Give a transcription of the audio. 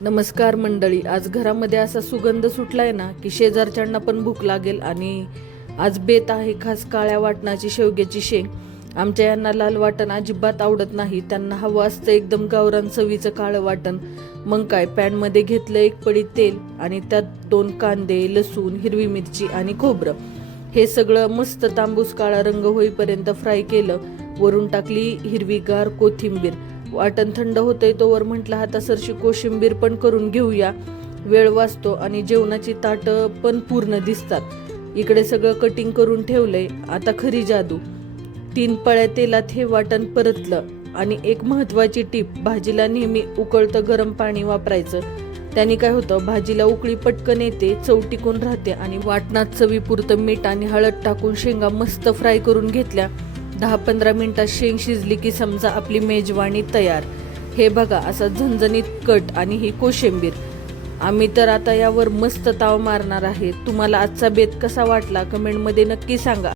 नमस्कार मंडळी. आज घरामध्ये असा सुगंध सुटलाय ना की शेजारच्यांना पण भूक लागेल. आणि आज बेत आहे खास काळ्या वाटणाची शेवग्याची शेंग. आमच्या यांना लाल वाटण अजिबात आवडत नाही, त्यांना हवं असतं एकदम गावरान चवीचं काळं वाटण. मग काय, पॅनमध्ये घेतलं 1 पळी तेल आणि त्यात 2 कांदे, लसूण, हिरवी मिरची आणि खोबरं हे सगळं मस्त तांबूस काळा रंग होईपर्यंत फ्राय केलं. वरून टाकली हिरवीगार कोथिंबीर. वाटण थंड होतंय तोवर म्हटलं हातासरशी कोशिंबीर पण करून घेऊया, वेळ वाचतो आणि जेवणाची ताटं पण पूर्ण दिसतात. इकडे सगळं कटिंग करून ठेवलंय. आता खरी जादू. 3 पळ्या तेलात हे वाटण परतलं. आणि एक महत्वाची टीप, भाजीला नेहमी उकळतं गरम पाणी वापरायचं. त्याने काय होतं, भाजीला उकळी पटकन येते, चव टिकून राहते. आणि वाटणात चवीपुरतं मीठ आणि हळद टाकून शेंगा मस्त फ्राय करून घेतल्या. 10-15 मिनिटात शेंग शिजली की समजा आपली मेजवानी तयार. हे बघा, असा झणझणीत कट आणि ही कोशिंबीर. आम्ही तर आता यावर मस्त ताव मारणार आहे. तुम्हाला आजचा बेत कसा वाटला कमेंटमध्ये नक्की सांगा.